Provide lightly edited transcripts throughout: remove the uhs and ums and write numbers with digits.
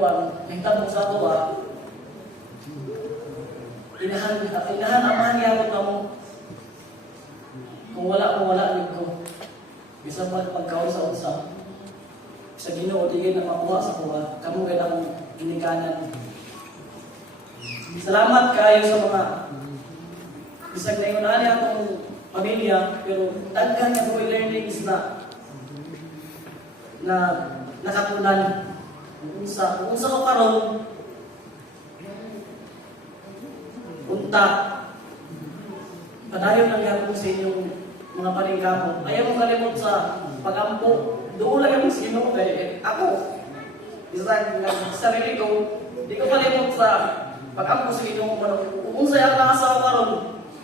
kuwan, nagtabo sa ato inahan amahan niya ako mo. Kung wala din ko. Bisa pagkaon sa usap. Sa Ginoo di na makuha sa kuha. Kamu gid ang ginikanan. Salamat kayo sa mga bisag na yun ani akong pamilya, pero daghan nga mga learnings na nakatunan. Kung sa ko karon unta padayon lang gapon sa inyong mga paningkamot. Ayaw mong kalimot sa pag-ampo. Doon lang yung Ginoo kay ako. Isa ng sarili ko, di ko kalimot sa pag-ampo sa Ginoo. Kung sa'yo ang nakasawa karon,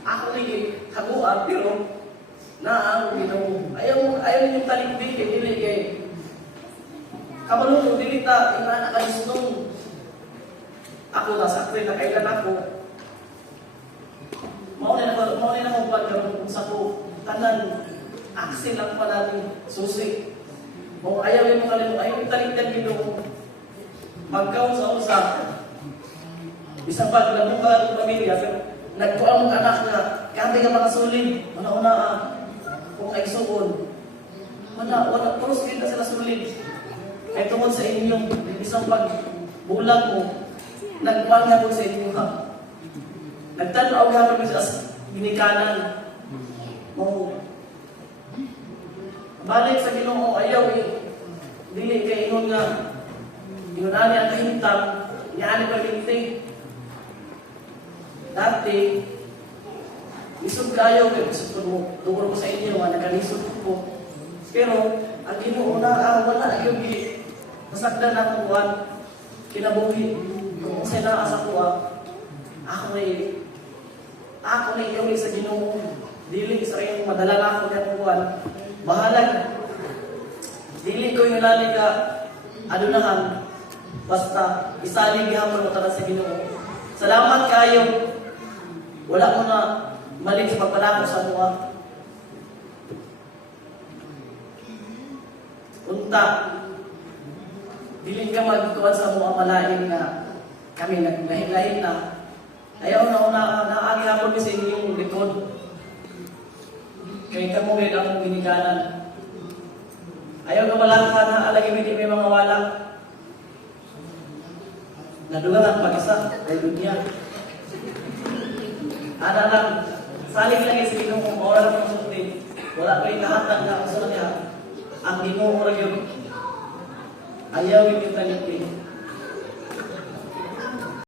ako rin haguan, pero ang Ginoo. Ayaw yung talikbi kay dili kay kabalong dili ta ina nakalisudong. Ako nasakri na kailan ako. Mauna na akong pagkaroon sa ko tanan aksin lang pa natin susi. Kung ayaw yung mga ayaw yung talikdan Ginoo. Magkaon sa usa. Isang paglamong ka ng pamilya, pero nagkuha mong anak na kami ka mga sulid. Una-una kung ay suon. Wala, puros kita sila sulid. Kaya tungkol sa inyong isang pagbulag mo, nagkuha nga po sa inyo ha. Nagtanaw nga kami sa ginikanan. Balik sa Ginoo ayaw dili kay ingon nga ingonani ang kahintang niani paginti. Dati isog kayo kay isog ko tungkol ko sa inyo nga nagalisod ko. Pero ang Ginoo na wala gyud masakdan akong kuan kinabuhi kung sa naa sa kuha. Ako na iyaw sa Ginoo. Dili sa iyong madala ako ng kuwan. Bahala. Dili ko yung nali ka adunahan. Basta isalig hamon mo tara sa Ginoo. Salamat kayo. Wala mo na mali sa pagpadako sa mga. Unta. Dili ka magkuhan sa mga malaing na kami naglahi-lahi na. Ayaw na naagi hapon sa inyong likod. Kaya ka mo rin ang ginikanan. Ayaw ka malangka na alagay may mga wala. Nadugang ang pag-isa ay dunya. Ana lang, saling lang yung sinong kung oras ng sutin. Wala pa yung kahatag na gusto niya. Ang Ginoo rin yun. Ayaw yung tanipin.